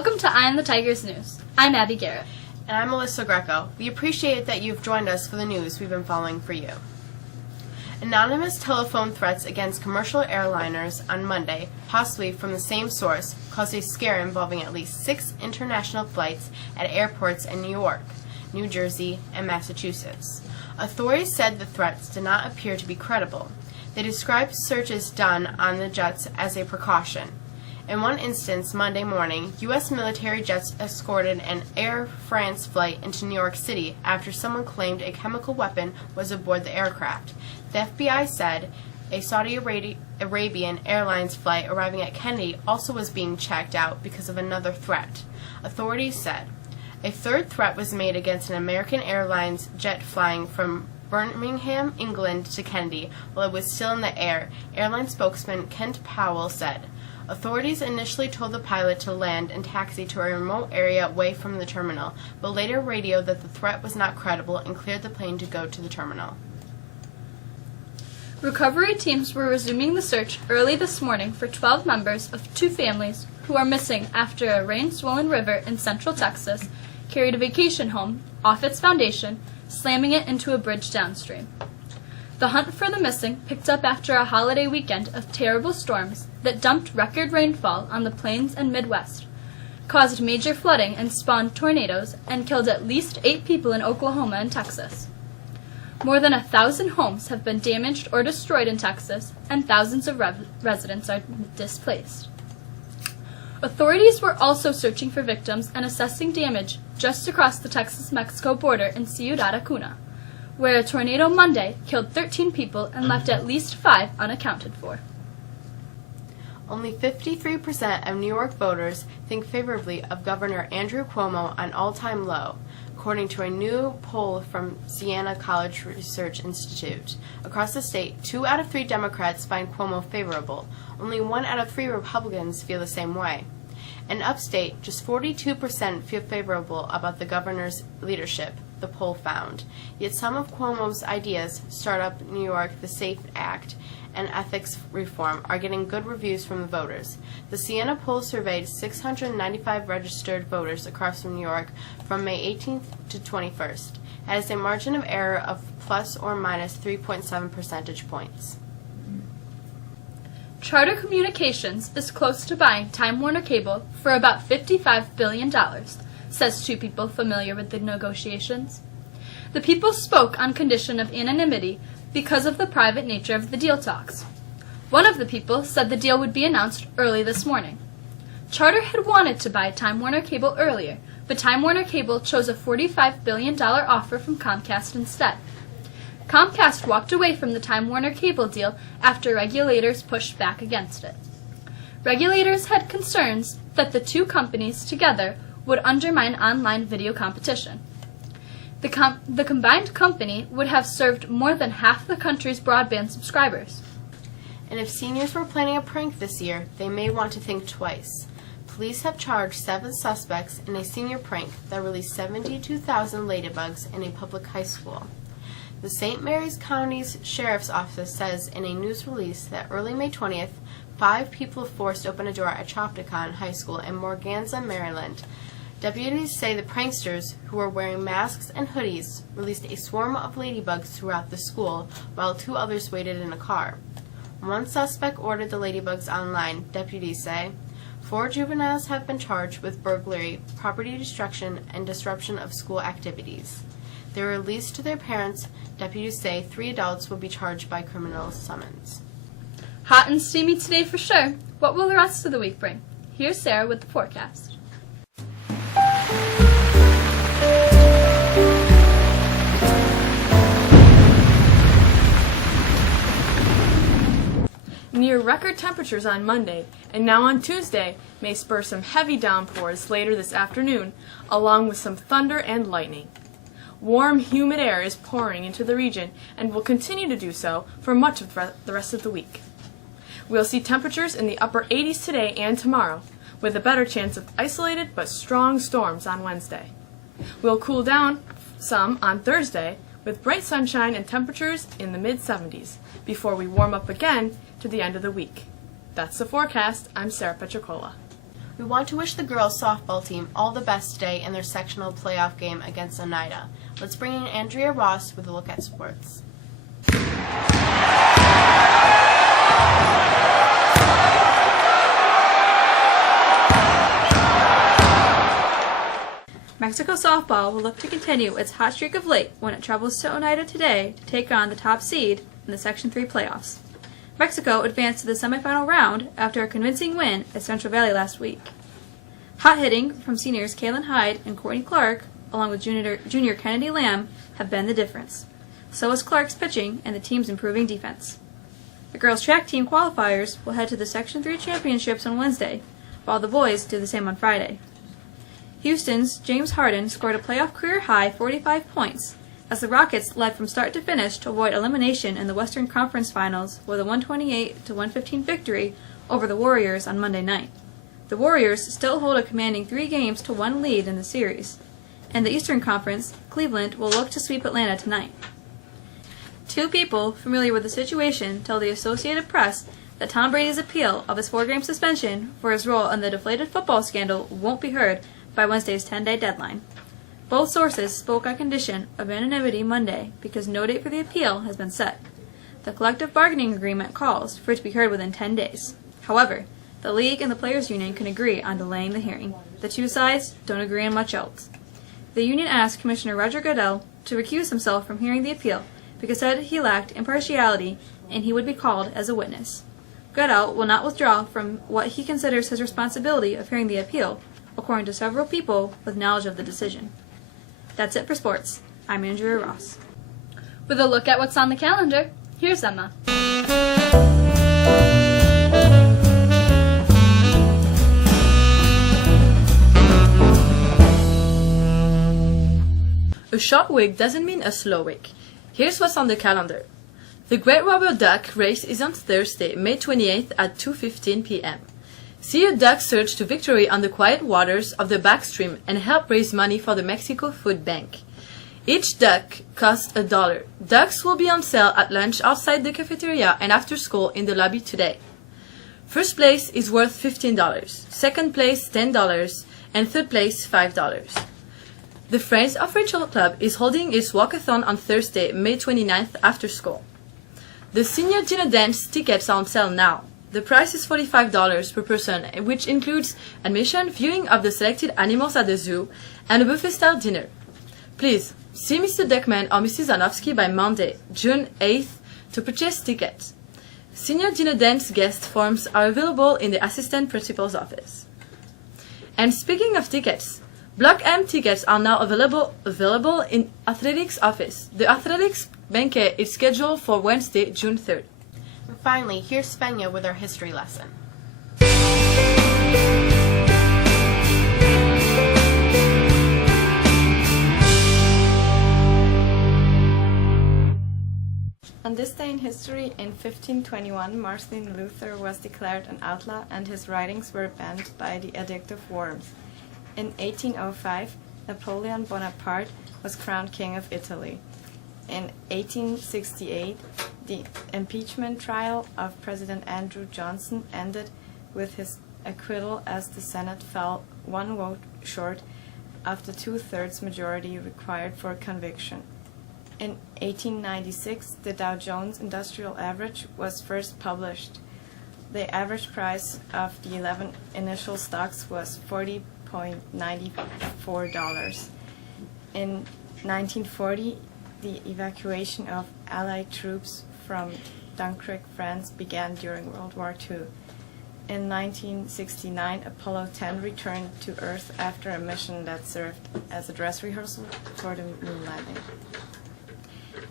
Welcome to Eye on the Tigers News. I'm Abby Garrett. And I'm Melissa Greco. We appreciate that you've joined us for the news we've been following for you. Anonymous telephone threats against commercial airliners on Monday, possibly from the same source, caused a scare involving at least 6 international flights at airports in New York, New Jersey, and Massachusetts. Authorities said the threats did not appear to be credible. They described searches done on the jets as a precaution. In one instance, Monday morning, U.S. military jets escorted an Air France flight into New York City after someone claimed a chemical weapon was aboard the aircraft. The FBI said a Saudi Arabian Airlines flight arriving at Kennedy also was being checked out because of another threat. Authorities said a third threat was made against an American Airlines jet flying from Birmingham, England to Kennedy while it was still in the air, airline spokesman Kent Powell said. Authorities initially told the pilot to land and taxi to a remote area away from the terminal, but later radioed that the threat was not credible and cleared the plane to go to the terminal. Recovery teams were resuming the search early this morning for 12 members of 2 families who are missing after a rain-swollen river in central Texas carried a vacation home off its foundation, slamming it into a bridge downstream. The hunt for the missing picked up after a holiday weekend of terrible storms that dumped record rainfall on the plains and Midwest, caused major flooding and spawned tornadoes, and killed at least 8 people in Oklahoma and Texas. More than 1,000 homes have been damaged or destroyed in Texas, and thousands of residents are displaced. Authorities were also searching for victims and assessing damage just across the Texas-Mexico border in Ciudad Acuna, where a tornado Monday killed 13 people and left at least 5 unaccounted for. Only 53% of New York voters think favorably of Governor Andrew Cuomo on all-time low, according to a new poll from Siena College Research Institute. Across the state, 2 out of 3 Democrats find Cuomo favorable. Only 1 out of 3 Republicans feel the same way. In upstate, just 42% feel favorable about the governor's leadership, the poll found. Yet some of Cuomo's ideas, Startup New York, the SAFE Act, and ethics reform, are getting good reviews from the voters. The Siena poll surveyed 695 registered voters across New York from May 18th to 21st. It has a margin of error of plus or minus 3.7 percentage points. Charter Communications is close to buying Time Warner Cable for about $55 billion, says 2 people familiar with the negotiations. The people spoke on condition of anonymity because of the private nature of the deal talks. One of the people said the deal would be announced early this morning. Charter had wanted to buy Time Warner Cable earlier, but Time Warner Cable chose a $45 billion offer from Comcast instead. Comcast walked away from the Time Warner Cable deal after regulators pushed back against it. Regulators had concerns that the 2 companies together would undermine online video competition. The combined company would have served more than half the country's broadband subscribers. And if seniors were planning a prank this year, they may want to think twice. Police have charged 7 suspects in a senior prank that released 72,000 ladybugs in a public high school. The St. Mary's County's Sheriff's Office says in a news release that early May 20th, 5 people forced open a door at Chopticon High School in Morganza, Maryland. Deputies say the pranksters, who were wearing masks and hoodies, released a swarm of ladybugs throughout the school, while 2 others waited in a car. One suspect ordered the ladybugs online, deputies say. 4 juveniles have been charged with burglary, property destruction, and disruption of school activities. They were released to their parents. Deputies say 3 adults will be charged by criminal summons. Hot and steamy today for sure. What will the rest of the week bring? Here's Sarah with the forecast. Near record temperatures on Monday, and now on Tuesday, may spur some heavy downpours later this afternoon, along with some thunder and lightning. Warm, humid air is pouring into the region and will continue to do so for much of the rest of the week. We'll see temperatures in the upper 80s today and tomorrow, with a better chance of isolated but strong storms on Wednesday. We'll cool down some on Thursday, with bright sunshine and temperatures in the mid-70s, before we warm up again to the end of the week. That's the forecast. I'm Sarah Petricola. We want to wish the girls softball team all the best today in their sectional playoff game against Oneida. Let's bring in Andrea Ross with a look at sports. Mexico softball will look to continue its hot streak of late when it travels to Oneida today to take on the top seed in the Section 3 playoffs. Mexico advanced to the semifinal round after a convincing win at Central Valley last week. Hot hitting from seniors Kaylin Hyde and Courtney Clark, along with junior Kennedy Lamb, have been the difference. So is Clark's pitching and the team's improving defense. The girls' track team qualifiers will head to the Section 3 championships on Wednesday, while the boys do the same on Friday. Houston's James Harden scored a playoff career-high 45 points as the Rockets led from start to finish to avoid elimination in the Western Conference Finals with a 128-115 victory over the Warriors on Monday night. The Warriors still hold a commanding 3-1 lead in the series. In the Eastern Conference, Cleveland will look to sweep Atlanta tonight. Two people familiar with the situation tell the Associated Press that Tom Brady's appeal of his 4-game suspension for his role in the deflated football scandal won't be heard by Wednesday's 10-day deadline. Both sources spoke on condition of anonymity Monday because no date for the appeal has been set. The collective bargaining agreement calls for it to be heard within 10 days. However, the league and the players' union can agree on delaying the hearing. The two sides don't agree on much else. The union asked Commissioner Roger Goodell to recuse himself from hearing the appeal because said he lacked impartiality and he would be called as a witness. Goodell will not withdraw from what he considers his responsibility of hearing the appeal, according to several people with knowledge of the decision. That's it for sports. I'm Andrea Ross. With a look at what's on the calendar, here's Emma. A short week doesn't mean a slow week. Here's what's on the calendar. The Great Rubber Duck race is on Thursday, May 28th at 2:15 p.m. See a duck surge to victory on the quiet waters of the backstream and help raise money for the Mexico Food Bank. Each duck costs $1. Ducks will be on sale at lunch outside the cafeteria and after school in the lobby today. First place is worth $15, second place $10, and third place $5. The Friends of Rachel Club is holding its walkathon on Thursday, May 29th after school. The Senior Dinner Dance tickets are on sale now. The price is $45 per person, which includes admission, viewing of the selected animals at the zoo, and a buffet-style dinner. Please, see Mr. Deckman or Mrs. Zanowski by Monday, June 8th to purchase tickets. Senior Dinner Dance guest forms are available in the Assistant Principal's office. And speaking of tickets, Block M tickets are now available in Athletics office. The Athletics Banquet is scheduled for Wednesday, June 3rd. And finally, here's Svenja with our history lesson. On this day in history, in 1521, Martin Luther was declared an outlaw and his writings were banned by the Edict of Worms. In 1805, Napoleon Bonaparte was crowned King of Italy. In 1868, the impeachment trial of President Andrew Johnson ended with his acquittal as the Senate fell one vote short of the 2/3 majority required for conviction. In 1896, the Dow Jones Industrial Average was first published. The average price of the 11 initial stocks was $40.94. In 1940, the evacuation of Allied troops from Dunkirk, France began during World War II. In 1969, Apollo 10 returned to Earth after a mission that served as a dress rehearsal for the moon landing.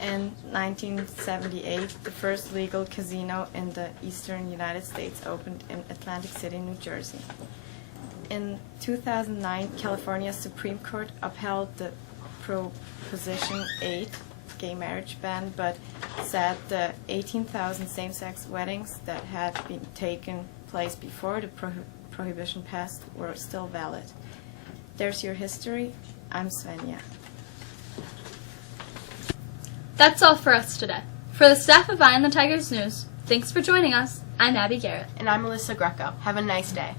In 1978, the first legal casino in the eastern United States opened in Atlantic City, New Jersey. In 2009, California's Supreme Court upheld the Proposition 8 gay marriage ban, but said the 18,000 same-sex weddings that had been taken place before the prohibition passed were still valid. There's your history. I'm Svenja. That's all for us today. For the staff of Eye on the Tigers News, thanks for joining us. I'm Abby Garrett. And I'm Melissa Greco. Have a nice day.